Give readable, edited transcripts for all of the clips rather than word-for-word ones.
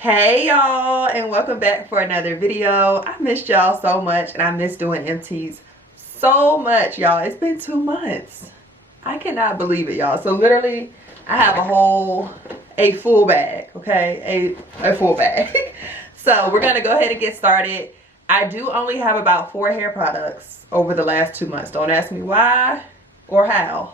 Hey y'all, and welcome back for another video. I missed y'all so much, and I miss doing empties so much, y'all. It's been 2 months. I cannot believe it, y'all. So literally I have a full bag, okay, a full bag. So we're gonna go ahead and get started. I do only have about 4 hair products over the last 2 months. Don't ask me why or how.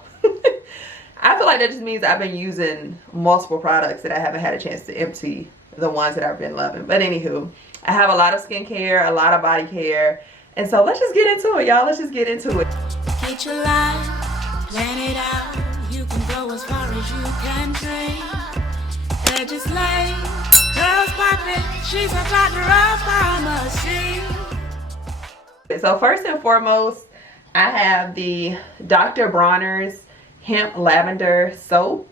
I feel like that just means I've been using multiple products that I haven't had a chance to empty the ones that I've been loving. But anywho, I have a lot of skincare, a lot of body care, and so let's just get into it, y'all. Let's just get into it. Get your life, plan it out. You can go as far as you can dream. Legislate, girls poppin', she's a doctor of pharmacy. So first and foremost, I have the Dr. Bronner's Hemp Lavender Soap.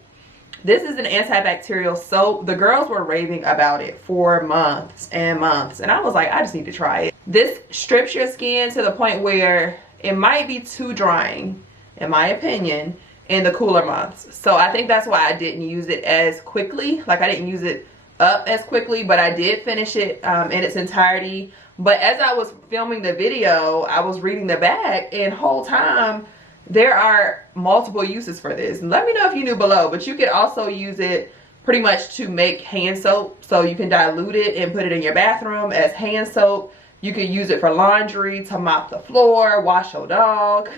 This is an antibacterial soap. The girls were raving about it for months and months, and I was like, I just need to try it. This strips your skin to the point where it might be too drying, in my opinion, in the cooler months. So I think that's why I didn't use it as quickly. Like, I didn't use it up as quickly, but I did finish it in its entirety. But as I was filming the video, I was reading the back, and whole time there are multiple uses for this. Let me know if you knew below, but you could also use it pretty much to make hand soap. So you can dilute it and put it in your bathroom as hand soap. You can use it for laundry, to mop the floor, wash your dog.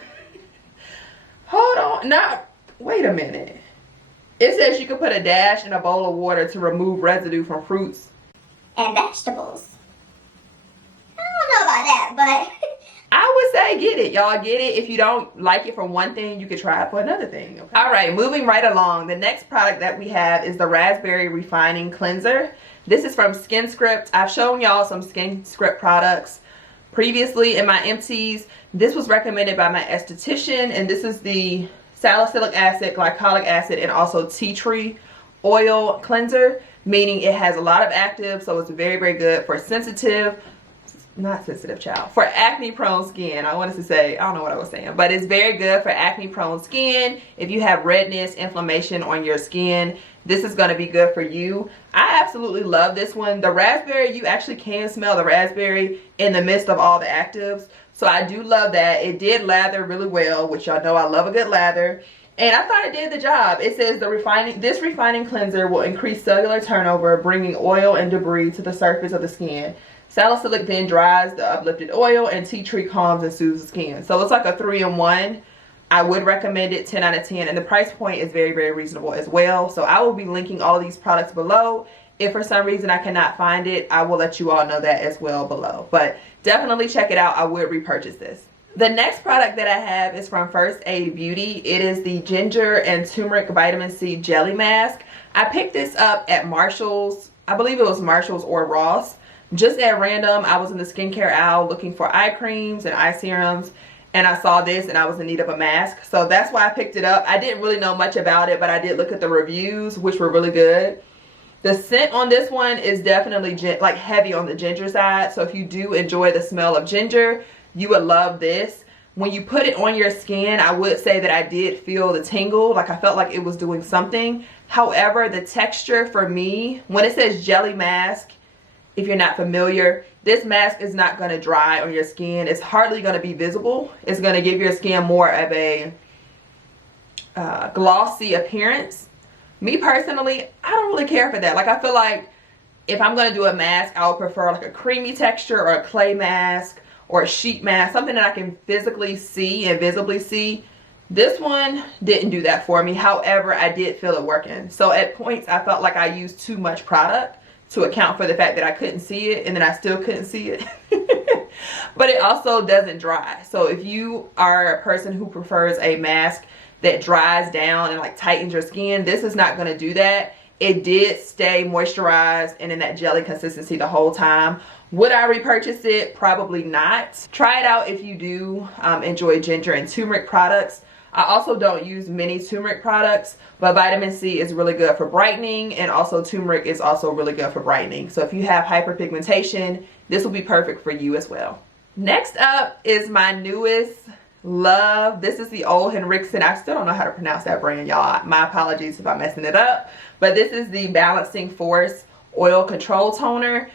Hold on, now, wait a minute. It says you can put a dash in a bowl of water to remove residue from fruits and vegetables. I don't know about that, but I would say get it, y'all. Get it. If you don't like it for one thing, you could try it for another thing. Okay? All right, moving right along. The next product that we have is the Raspberry Refining Cleanser. This is from SkinScript. I've shown y'all some SkinScript products previously in my empties. This was recommended by my esthetician, and this is the salicylic acid, glycolic acid, and also tea tree oil cleanser, meaning it has a lot of active, so it's very, very good for for acne prone skin. I wanted to say, I don't know what I was saying, but it's very good for acne prone skin. If you have redness, inflammation on your skin, this is going to be good for you. I absolutely love this one. The raspberry, you actually can smell the raspberry in the midst of all the actives. So I do love that. It did lather really well, which y'all know I love a good lather. And I thought it did the job. It says this refining cleanser will increase cellular turnover, bringing oil and debris to the surface of the skin. Salicylic then dries the uplifted oil, and tea tree calms and soothes the skin. So it's like a 3-in-1. I would recommend it, 10 out of 10. And the price point is very, very reasonable as well. So I will be linking all of these products below. If for some reason I cannot find it, I will let you all know that as well below. But definitely check it out. I would repurchase this. The next product that I have is from First Aid Beauty. It is the Ginger and Turmeric Vitamin C Jelly Mask. I picked this up at Marshall's. I believe it was Marshall's or Ross. Just at random, I was in the skincare aisle looking for eye creams and eye serums, and I saw this and I was in need of a mask. So that's why I picked it up. I didn't really know much about it, but I did look at the reviews, which were really good. The scent on this one is definitely like heavy on the ginger side. So if you do enjoy the smell of ginger, you would love this. When you put it on your skin, I would say that I did feel the tingle. Like, I felt like it was doing something. However, the texture for me, when it says jelly mask, if you're not familiar, this mask is not going to dry on your skin. It's hardly going to be visible. It's going to give your skin more of a glossy appearance. Me personally, I don't really care for that. Like, I feel like if I'm going to do a mask, I would prefer like a creamy texture or a clay mask or a sheet mask, something that I can physically see and visibly see. This one didn't do that for me. However, I did feel it working. So at points, I felt like I used too much product to account for the fact that I couldn't see it, and then I still couldn't see it. But it also doesn't dry. So if you are a person who prefers a mask that dries down and like tightens your skin, this is not going to do that. It did stay moisturized and in that jelly consistency the whole time. Would I repurchase it? Probably not. Try it out if you do enjoy ginger and turmeric products. I also don't use many turmeric products, but vitamin C is really good for brightening, and also turmeric is also really good for brightening. So if you have hyperpigmentation, this will be perfect for you as well. Next up is my newest love. This is the old Henriksen. I still don't know how to pronounce that brand, y'all. My apologies if I'm messing it up. But this is the Balancing Force oil control toner.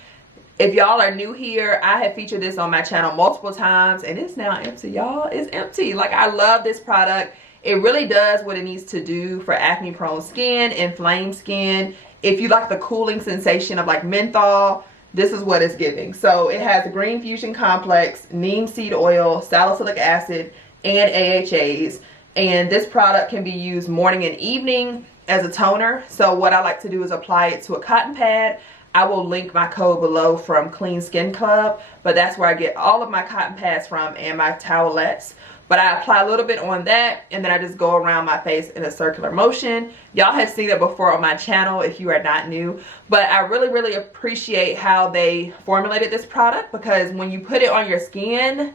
If y'all are new here, I have featured this on my channel multiple times, and it's now empty, y'all. It's empty. Like, I love this product. It really does what it needs to do for acne prone skin, inflamed skin. If you like the cooling sensation of like menthol, this is what it's giving. So it has green fusion complex, neem seed oil, salicylic acid, and AHAs. And this product can be used morning and evening as a toner. So what I like to do is apply it to a cotton pad. I will link my code below from Clean Skin Club, but that's where I get all of my cotton pads from and my towelettes. But I apply a little bit on that, and then I just go around my face in a circular motion. Y'all have seen it before on my channel if you are not new. But I really appreciate how they formulated this product, because when you put it on your skin,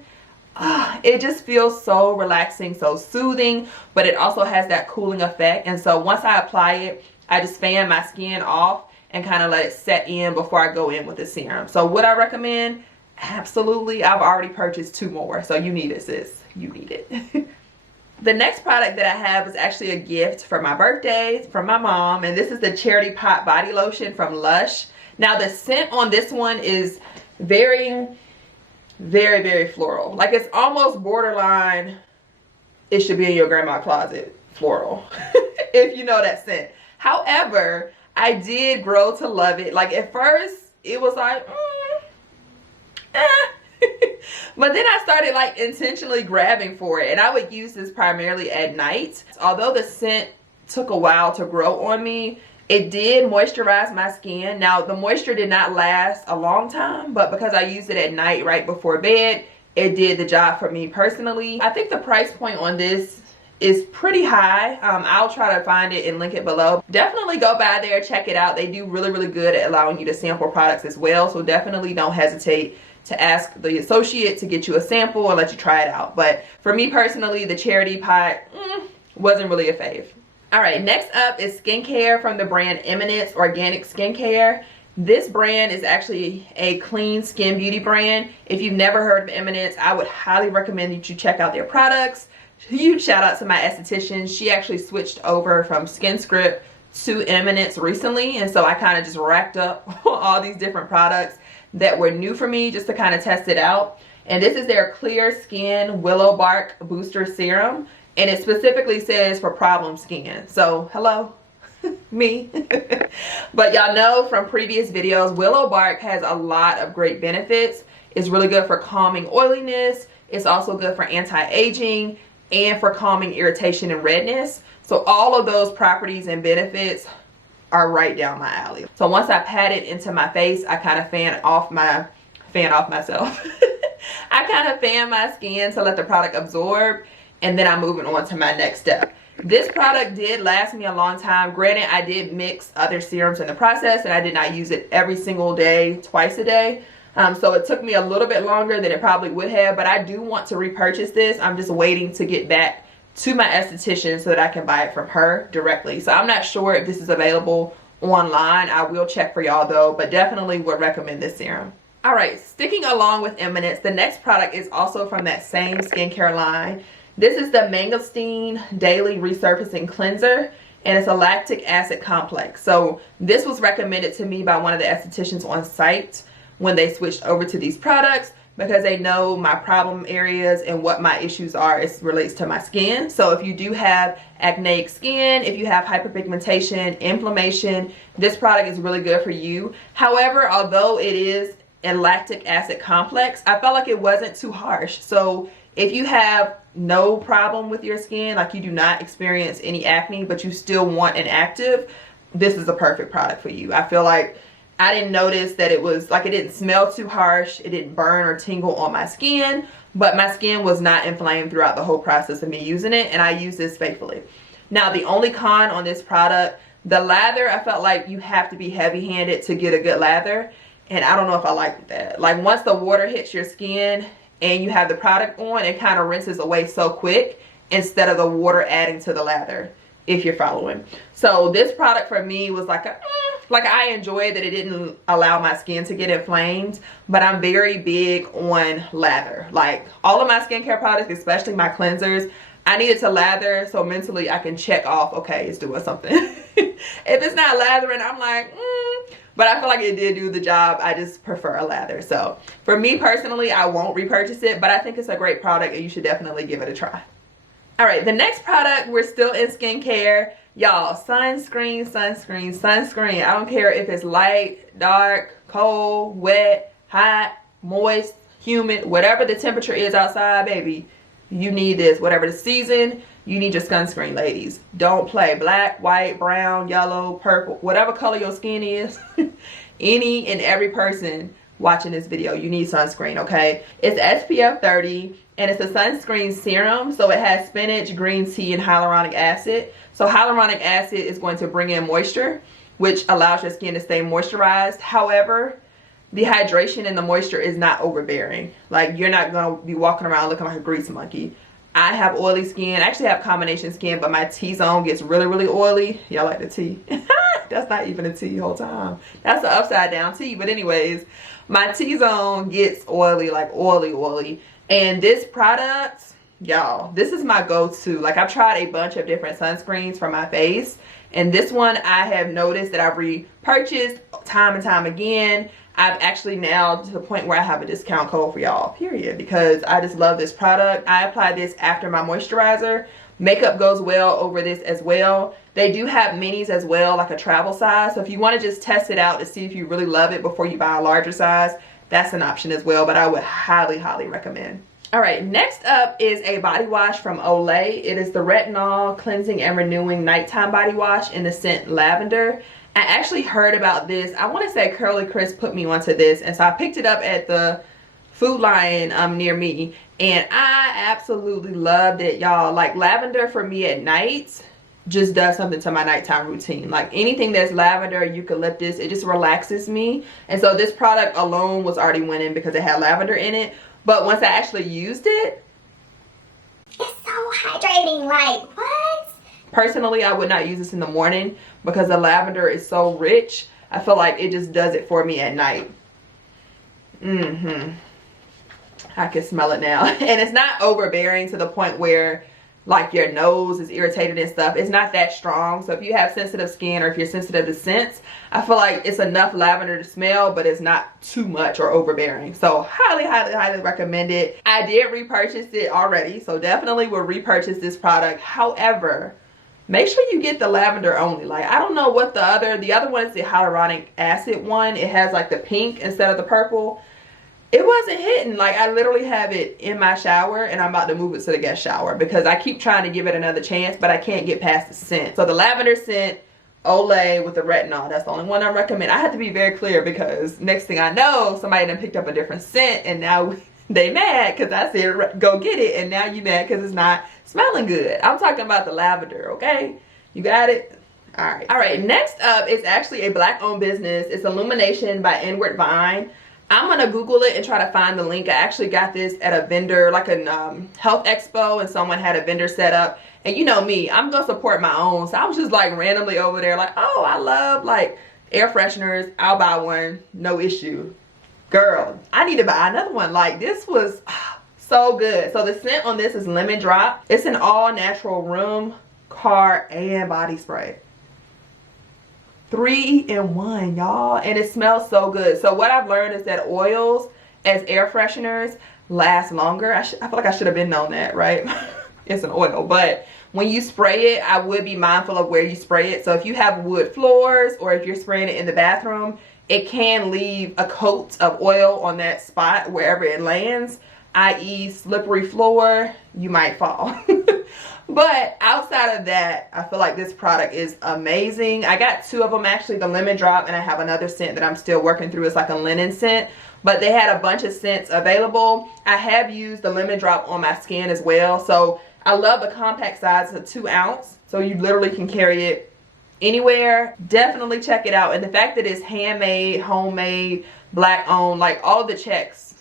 it just feels so relaxing, so soothing, but it also has that cooling effect. And so once I apply it, I just fan my skin off and kind of let it set in before I go in with the serum. So would I recommend? Absolutely. I've already purchased 2 more, so you need it, sis. You need it. The next product that I have is actually a gift for my birthday from my mom, and this is the Charity Pot Body Lotion from Lush. Now the scent on this one is very floral. Like, it's almost borderline, it should be in your grandma's closet floral, if you know that scent. However, I did grow to love it. Like, at first it was like but then I started like intentionally grabbing for it, and I would use this primarily at night. Although the scent took a while to grow on me, it did moisturize my skin. Now the moisture did not last a long time, but because I used it at night right before bed, it did the job for me personally. I think the price point on this is pretty high. I'll try to find it and link it below. Definitely go by there, check it out. They do really good at allowing you to sample products as well, so definitely don't hesitate to ask the associate to get you a sample or let you try it out. But for me personally, the Charity Pot wasn't really a fave. All right, next up is skincare from the brand Eminence Organic Skincare. This brand is actually a clean skin beauty brand. If you've never heard of Eminence, I would highly recommend that you check out their products. Huge shout out to my esthetician. She actually switched over from SkinScript to Eminence recently, and so I kind of just racked up all these different products that were new for me just to kind of test it out. And this is their Clear Skin Willow Bark Booster Serum, and it specifically says for problem skin. So hello, me. But y'all know from previous videos, willow bark has a lot of great benefits. It's really good for calming oiliness. It's also good for anti-aging and for calming irritation and redness. So all of those properties and benefits are right down my alley. So once I pat it into my face, I kind of fan off myself. I kind of fan my skin to let the product absorb, and then I'm moving on to my next step. This product did last me a long time. Granted, I did mix other serums in the process, and I did not use it every single day, twice a day. So it took me a little bit longer than it probably would have, but I do want to repurchase this. I'm just waiting to get back to my esthetician so that I can buy it from her directly. So I'm not sure if this is available online. I will check for y'all though, but definitely would recommend this serum. All right, sticking along with Eminence, the next product is also from that same skincare line. This is the Mangosteen Daily Resurfacing Cleanser, and it's a lactic acid complex. So this was recommended to me by one of the estheticians on site when they switched over to these products, because they know my problem areas and what my issues are as relates to my skin. So if you do have acneic skin, if you have hyperpigmentation, inflammation, this product is really good for you. However, although it is a lactic acid complex, I felt like it wasn't too harsh. So if you have no problem with your skin, like you do not experience any acne, but you still want an active, this is a perfect product for you. I feel like I didn't notice that it was like, it didn't smell too harsh, it didn't burn or tingle on my skin, but my skin was not inflamed throughout the whole process of me using it, and I use this faithfully. Now the only con on this product, the lather, I felt like you have to be heavy-handed to get a good lather, and I don't know if I like that. Like once the water hits your skin and you have the product on, it kind of rinses away so quick instead of the water adding to the lather, if you're following. So this product for me was like a like, I enjoyed that it didn't allow my skin to get inflamed, but I'm very big on lather. Like all of my skincare products, especially my cleansers, I needed to lather so mentally I can check off, okay, it's doing something. If it's not lathering, I'm like, but I feel like it did do the job. I just prefer a lather. So for me personally, I won't repurchase it, but I think it's a great product and you should definitely give it a try. All right, the next product, we're still in skincare. Y'all, sunscreen, sunscreen, sunscreen. I don't care if it's light, dark, cold, wet, hot, moist, humid, whatever the temperature is outside, baby, you need this. Whatever the season, you need your sunscreen, ladies. Don't play. Black, white, brown, yellow, purple, whatever color your skin is. Any and every person watching this video, you need sunscreen, okay? It's SPF 30 and it's a sunscreen serum. So it has spinach, green tea, and hyaluronic acid. So hyaluronic acid is going to bring in moisture, which allows your skin to stay moisturized. However, the hydration and the moisture is not overbearing. Like, you're not gonna be walking around looking like a grease monkey. I have oily skin. I actually have combination skin, but my T-zone gets really, really oily. Y'all like the T? That's not even a T the whole time. That's the upside down T. But anyways, my T-zone gets oily, like oily. And this product, y'all, this is my go-to. Like, I've tried a bunch of different sunscreens for my face. And this one I have noticed that I've repurchased time and time again. I've actually now to the point where I have a discount code for y'all, period, because I just love this product. I apply this after my moisturizer. Makeup goes well over this as well. They do have minis as well, like a travel size. So if you want to just test it out to see if you really love it before you buy a larger size, that's an option as well, but I would highly, highly recommend. All right, next up is a body wash from Olay. It is the Retinol Cleansing and Renewing Nighttime Body Wash in the scent Lavender. I actually heard about this. I want to say Curly Chris put me onto this, and so I picked it up at the Food Lion near me, and I absolutely loved it, y'all. Like, lavender for me at night just does something to my nighttime routine. Like, anything that's lavender, eucalyptus, it just relaxes me. And so this product alone was already winning because it had lavender in it. But once I actually used it, it's so hydrating. Like, what? Personally, I would not use this in the morning because the lavender is so rich. I feel like it just does it for me at night. I can smell it now. And it's not overbearing to the point where like your nose is irritated and stuff. It's not that strong. So if you have sensitive skin or if you're sensitive to scents, I feel like it's enough lavender to smell, but it's not too much or overbearing. So highly, highly, highly recommend it. I did repurchase it already, so definitely will repurchase this product. However, make sure you get the lavender only. Like, I don't know what the other one is the hyaluronic acid one. It has like the pink instead of the purple. It wasn't hitting. Like, I literally have it in my shower and I'm about to move it to the guest shower because I keep trying to give it another chance, but I can't get past the scent. So the lavender scent, Olay with the retinol, that's the only one I recommend. I have to be very clear because next thing I know, somebody done picked up a different scent and now they mad because I said go get it, and now you mad because it's not smelling good. I'm talking about the lavender, okay? You got it? All right, next up is actually a black owned business. It's Illumination by Inward Vine. I'm gonna Google it and try to find the link. I actually got this at a vendor, like a health expo, and someone had a vendor set up. And you know me, I'm gonna support my own. So I was just like randomly over there like, oh, I love like air fresheners. I'll buy one, no issue. Girl, I need to buy another one. Like, this was so good. So the scent on this is Lemon Drop. It's an all natural room, car, and body spray. 3-in-1, y'all, and it smells so good. So what I've learned is that oils as air fresheners last longer. I feel like I should have been known that, right? It's an oil, but when you spray it, I would be mindful of where you spray it. So if you have wood floors or if you're spraying it in the bathroom, it can leave a coat of oil on that spot wherever it lands, i.e. slippery floor, you might fall. But outside of that, I feel like this product is amazing. I got two of them actually, the Lemon Drop, and I have another scent that I'm still working through. It's like a linen scent, but they had a bunch of scents available. I have used the Lemon Drop on my skin as well. So I love the compact size. It's a 2 ounce, so you literally can carry it anywhere. Definitely check it out. And the fact that it's handmade, homemade, black owned, like all of the checks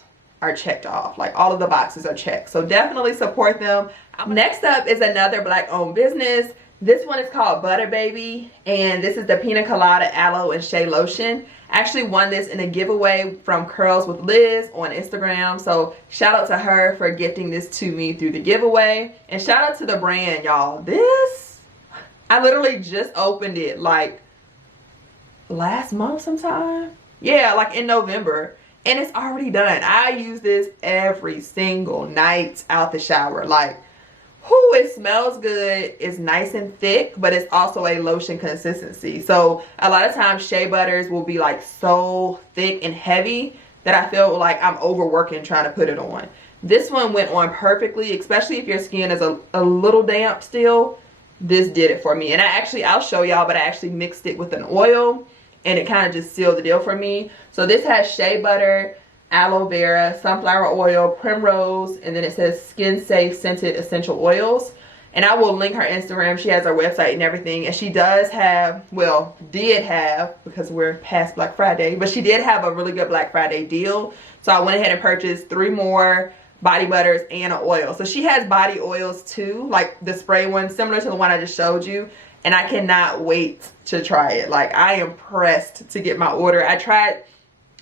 are checked off. Like all of the boxes are checked. So definitely support them. Next up is another black owned business. This one is called Butter Baby, and this is the Pina Colada Aloe and Shea Lotion. I actually won this in a giveaway from Curls with Liz on Instagram. So shout out to her for gifting this to me through the giveaway. And shout out to the brand, y'all. This, I literally just opened it like last month sometime. Yeah, like in November. And it's already done. I use this every single night out the shower. Like, whoo, it smells good. It's nice and thick, but it's also a lotion consistency. So a lot of times shea butters will be like so thick and heavy that I feel like I'm overworking trying to put it on. This one went on perfectly, especially if your skin is a little damp still. This did it for me. And I'll show y'all, but I actually mixed it with an oil and it kind of just sealed the deal for me. So this has shea butter, aloe vera, sunflower oil, primrose, and then it says skin safe scented essential oils. And I will link her Instagram. She has her website and everything. And she does have, well, did have, because we're past Black Friday, but she did have a really good Black Friday deal. So I went ahead and purchased 3 more body butters and an oil. So she has body oils too, like the spray one, similar to the one I just showed you. And I cannot wait to try it. Like, I am pressed to get my order. I tried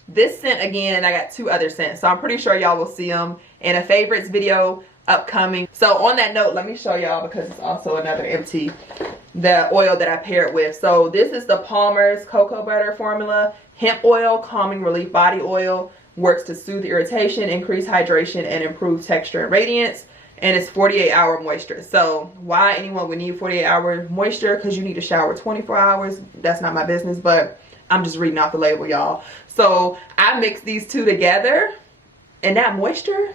this scent again and I got 2 other scents. So I'm pretty sure y'all will see them in a favorites video upcoming. So on that note, let me show y'all, because it's also another empty, the oil that I paired with. So this is the Palmer's Cocoa Butter Formula Hemp Oil Calming Relief Body Oil. Works to soothe irritation, increase hydration, and improve texture and radiance. And it's 48-hour moisture. So why anyone would need 48-hour moisture? Because you need to shower 24 hours. That's not my business, but I'm just reading off the label, y'all. So I mixed these 2 together, and that moisture,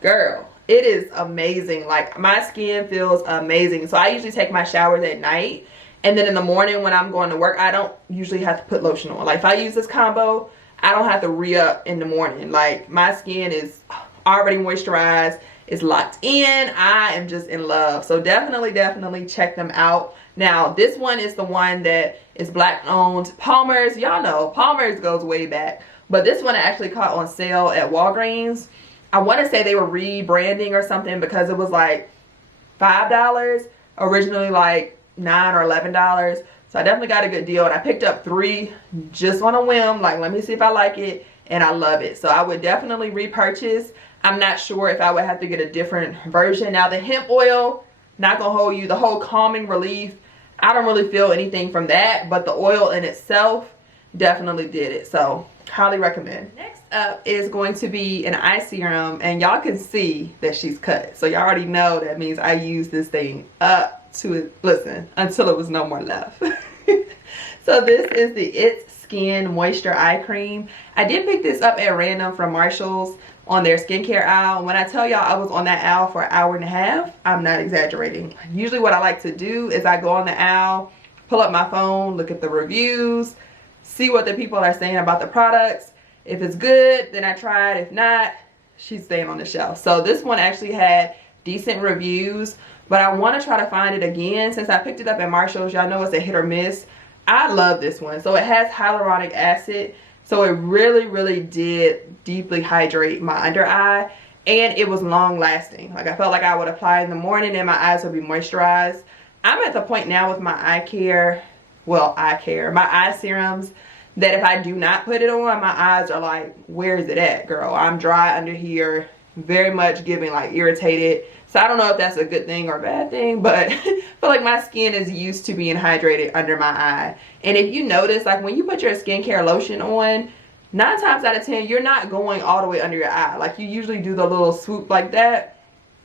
girl, it is amazing. Like, my skin feels amazing. So I usually take my showers at night, and then in the morning when I'm going to work, I don't usually have to put lotion on. Like, if I use this combo, I don't have to re-up in the morning. Like, my skin is already moisturized. It's locked in. I am just in love. So definitely check them out. Now, this one is the one that is Black owned. Palmer's, y'all know, Palmer's goes way back. But this one I actually caught on sale at Walgreens. I want to say they were rebranding or something, because it was like $5. Originally like $9 or $11. So I definitely got a good deal. And I picked up 3 just on a whim. Like, let me see if I like it. And I love it. So I would definitely repurchase. I'm not sure if I would have to get a different version. Now, the hemp oil, not gonna hold you. The whole calming relief, I don't really feel anything from that. But the oil in itself definitely did it. So highly recommend. Next up is going to be an eye serum. And y'all can see that she's cut. So y'all already know that means I use this thing up to, listen, until it was no more left. So this is the It's Skin Moisture Eye Cream. I did pick this up at random from Marshall's on their skincare aisle. When I tell y'all I was on that aisle for an hour and a half, I'm not exaggerating. Usually what I like to do is I go on the aisle, pull up my phone, look at the reviews, see what the people are saying about the products. If it's good, then I try it. If not, she's staying on the shelf. So this one actually had decent reviews, but I want to try to find it again. Since I picked it up at Marshall's, y'all know it's a hit or miss. I love this one. So it has hyaluronic acid. So it really did deeply hydrate my under eye, and it was long lasting. Like, I felt like I would apply in the morning and my eyes would be moisturized. I'm at the point now with my eye care, my eye serums, that if I do not put it on, my eyes are like, where is it at, girl? I'm dry under here, very much giving like irritated. So I don't know if that's a good thing or a bad thing, but I feel like my skin is used to being hydrated under my eye. And if you notice, like when you put your skincare lotion on, 9 times out of 10, you're not going all the way under your eye. Like, you usually do the little swoop like that,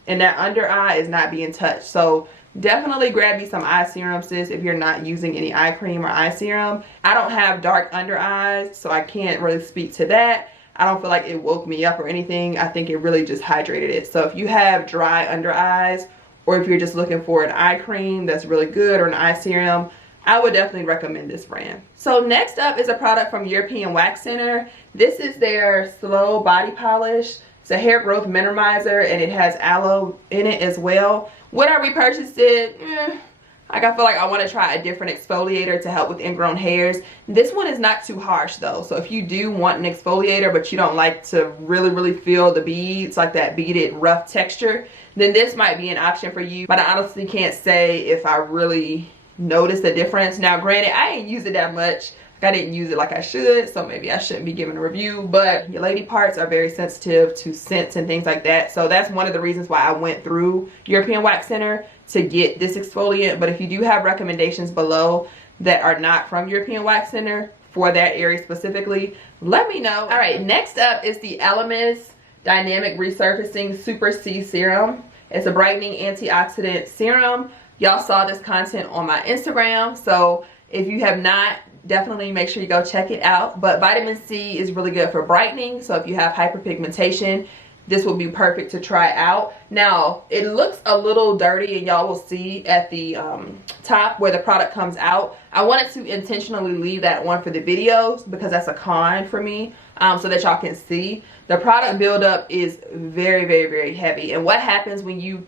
and that under eye is not being touched. So definitely grab you some eye serum, sis, if you're not using any eye cream or eye serum. I don't have dark under eyes, so I can't really speak to that. I don't feel like it woke me up or anything. I think it really just hydrated it. So if you have dry under eyes, or if you're just looking for an eye cream that's really good or an eye serum, I would definitely recommend this brand. So next up is a product from European Wax Center. This is their Slow Body Polish. It's a hair growth minimizer, and it has aloe in it as well. When I repurchased it, like, I feel like I want to try a different exfoliator to help with ingrown hairs. This one is not too harsh though. So if you do want an exfoliator but you don't like to really feel the beads, like that beaded rough texture, then this might be an option for you. But I honestly can't say if I really noticed the difference. Now granted, I ain't use it that much. I didn't use it like I should, so maybe I shouldn't be giving a review, but your lady parts are very sensitive to scents and things like that. So that's one of the reasons why I went through European Wax Center to get this exfoliant. But if you do have recommendations below, that are not from European Wax Center for that area specifically, let me know. All right, next up is the Elemis Dynamic Resurfacing Super C Serum. It's a brightening antioxidant serum. Y'all saw this content on my Instagram, so if you have not, definitely make sure you go check it out. But vitamin C is really good for brightening, so if you have hyperpigmentation, this will be perfect to try out. Now, it looks a little dirty, and y'all will see at the top where the product comes out. I wanted to intentionally leave that on for the videos because that's a con for me, so that y'all can see. The product buildup is very, very, very heavy. And what happens when you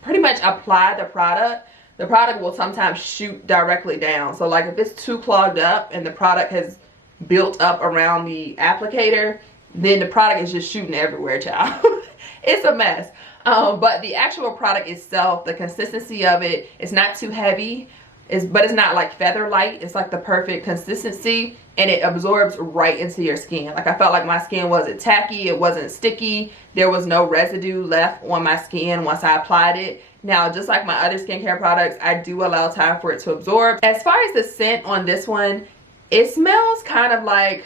pretty much apply the product will sometimes shoot directly down. So like if it's too clogged up and the product has built up around the applicator, then the product is just shooting everywhere, child. It's a mess. But the actual product itself, the consistency of it, it's not too heavy, but it's not like feather light. It's like the perfect consistency, and it absorbs right into your skin. Like I felt like my skin wasn't tacky, it wasn't sticky, there was no residue left on my skin once I applied it. Now, just like my other skincare products, I do allow time for it to absorb. As far as the scent on this one, it smells kind of like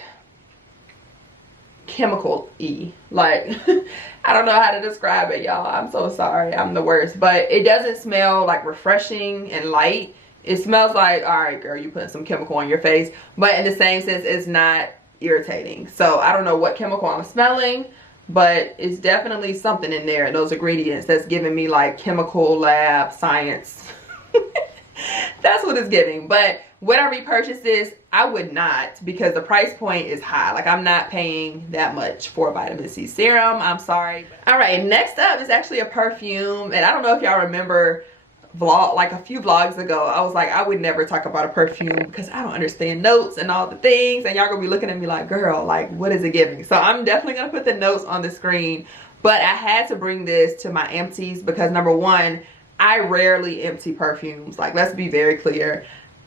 chemical-y. Like, I don't know how to describe it, y'all. I'm so sorry. I'm the worst. But it doesn't smell like refreshing and light. It smells like, all right, girl, you putting some chemical on your face. But in the same sense, it's not irritating. So I don't know what chemical I'm smelling, but it's definitely something in there, those ingredients, that's giving me like chemical lab science. That's what it's giving. But would I repurchase this? I would not, because the price point is high. Like, I'm not paying that much for a vitamin C serum. I'm sorry. All right, next up is actually a perfume. And I don't know if y'all remember like a few vlogs ago, I was like, I would never talk about a perfume because I don't understand notes and all the things, and y'all gonna be looking at me like, girl, like, what is it giving? So I'm definitely gonna put the notes on the screen. But I had to bring this to my empties because, number one, I rarely empty perfumes. Like, let's be very clear,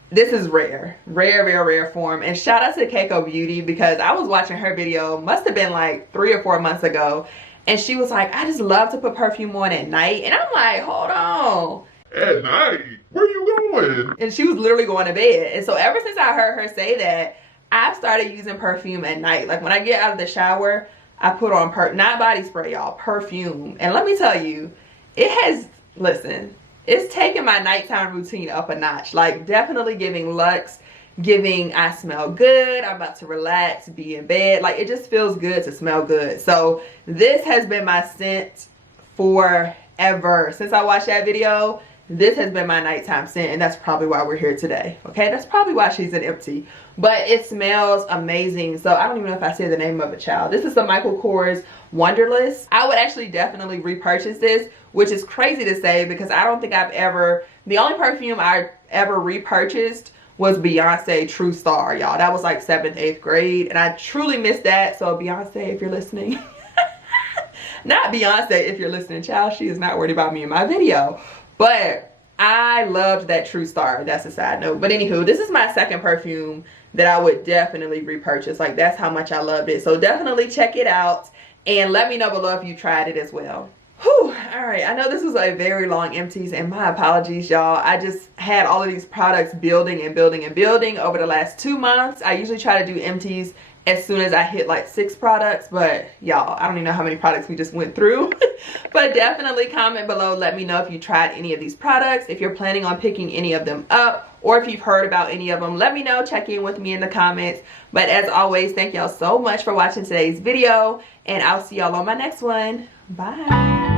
this is rare, very rare form. And shout out to Keiko Beauty, because I was watching her video, must have been like 3 or 4 months ago, and she was like, I just love to put perfume on at night. And I'm like, hold on, at night? Where you going? And she was literally going to bed. And so ever since I heard her say that, I've started using perfume at night. Like when I get out of the shower, I put on not body spray, y'all, perfume. And let me tell you, it has, listen, it's taken my nighttime routine up a notch. Like, definitely giving luxe, giving I smell good, I'm about to relax, be in bed. Like, it just feels good to smell good. So this has been my scent forever. Since I watched that video, this has been my nighttime scent, and that's probably why we're here today. Okay, that's probably why she's an empty. But it smells amazing. So I don't even know if I said the name of it, child. This is the Michael Kors Wonderlust. I would actually definitely repurchase this, which is crazy to say because I don't think I've ever, the only perfume I ever repurchased was Beyonce True Star, y'all. That was like 7th, 8th grade, and I truly missed that. So Beyonce, if you're listening, not Beyonce, if you're listening, child, she is not worried about me in my video. But I loved that True Star. That's a side note. But anywho, this is my second perfume that I would definitely repurchase. Like, that's how much I loved it. So definitely check it out and let me know below if you tried it as well. Whew. All right, I know this was a very long empties, and my apologies, y'all. I just had all of these products building and building and building over the last 2 months. I usually try to do empties as soon as I hit like 6 products, but y'all, I don't even know how many products we just went through. But definitely comment below, let me know if you tried any of these products, if you're planning on picking any of them up, or if you've heard about any of them. Let me know, check in with me in the comments. But as always, thank y'all so much for watching today's video, and I'll see y'all on my next one. Bye.